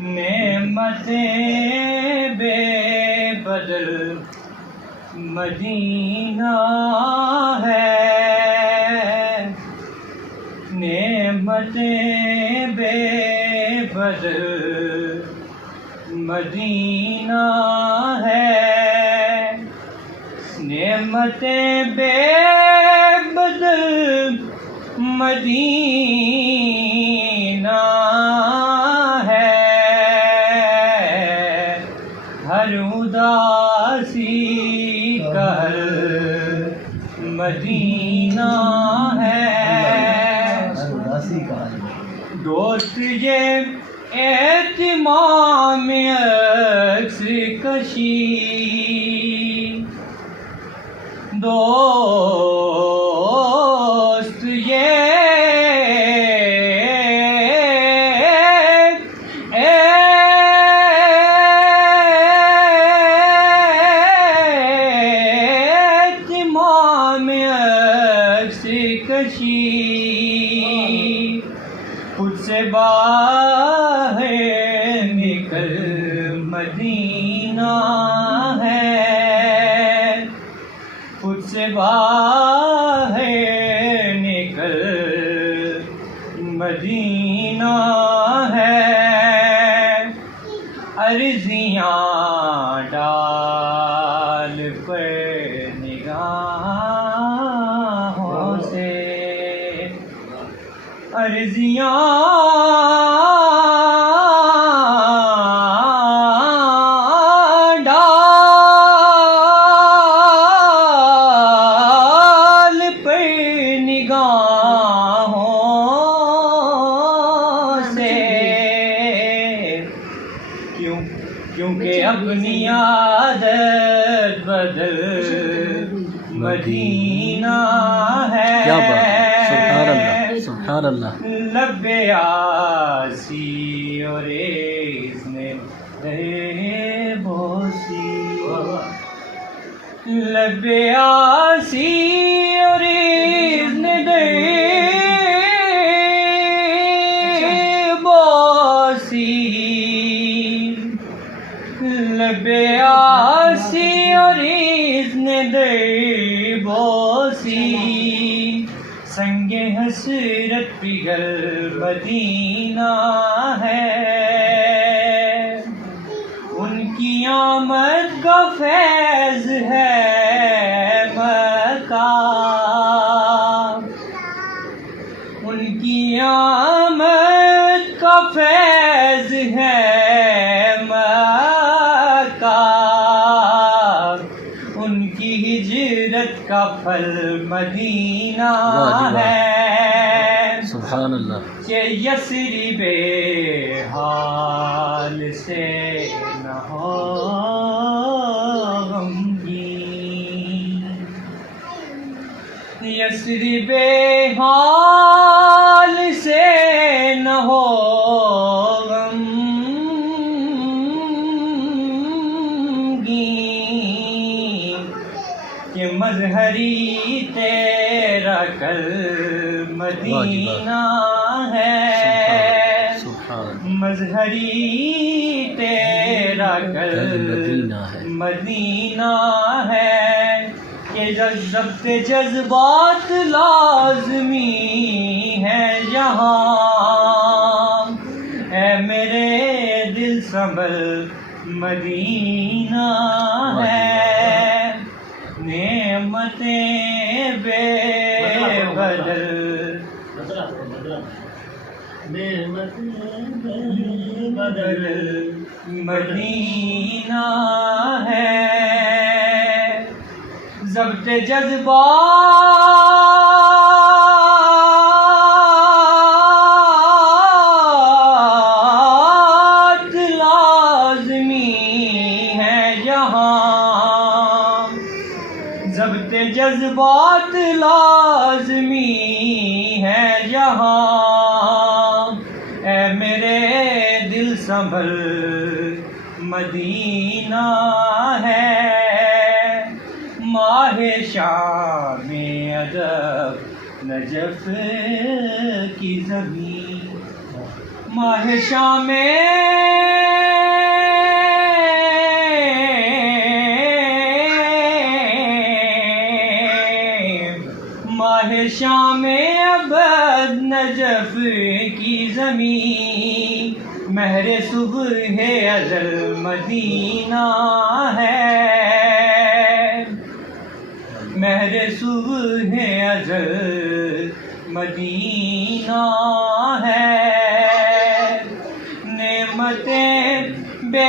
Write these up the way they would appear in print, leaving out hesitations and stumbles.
نعمتیں بے بدل مدینہ ہے، نعمتیں بے بدل مدینہ ہے، نعمتیں بے بدل مدینہ ہے، ہر اداسی کا حل مدینہ ہے، دوست یہ اہتمام عکس کشی، دوست یہ اہتمام عکس کشی، خود سے باہر نکل مدینہ ہے، خود سے باہر نکل مدینہ ہے، عرضیاں ڈال پر نگاہوں سے، عرضیاں ڈال پر نگاہوں سے، کیونکہ اپنی عادت بدل مدینہ ہے، کیا بات ہے، سبحان اللہ سبحان اللہ، لب آسی اور اذن دے بوسی، لب آسی اور اذن دے بوسی، لب آسی اور اذن دے بوسی، سنگ حسرت پگھل مدینہ ہے، ان کی آمد کا فیض ہے مکہ، ان کی آمد کا فیض ہے مکہ، ان کی ہجرت کا پھل مدینہ ہے، سبحان اللہ، کہ یثرب حال سے نہ ہو غمگین، یثرب حال سے نہ ہو غمگین، کہ مظہری تیرا کل مدینہ ہے، مظہری تیرا کل مدینہ ہے، کہ ضبط جذبات لازمی ہے یہاں، اے میرے دل سنبھل مدینہ ہے، نعمتیں بے بدل بدل مدینہ ہے، ضبط جذبات لازمی ہے یہاں، ضبط جذبات لازمی ہے یہاں، اے میرے دل سنبھل مدینہ ہے، ماہ شام ادب نجف کی زمین ماہ شام ماہ شام ابد نجف کی زمین مہر صبح ازل مدینہ ہے مہر صبح ازل مدینہ ہے نعمتیں بے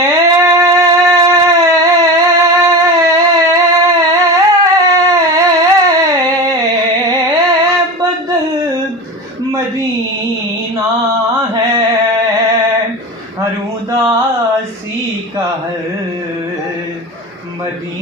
مدینہ ہے ہر اداسی کا ہر مدینہ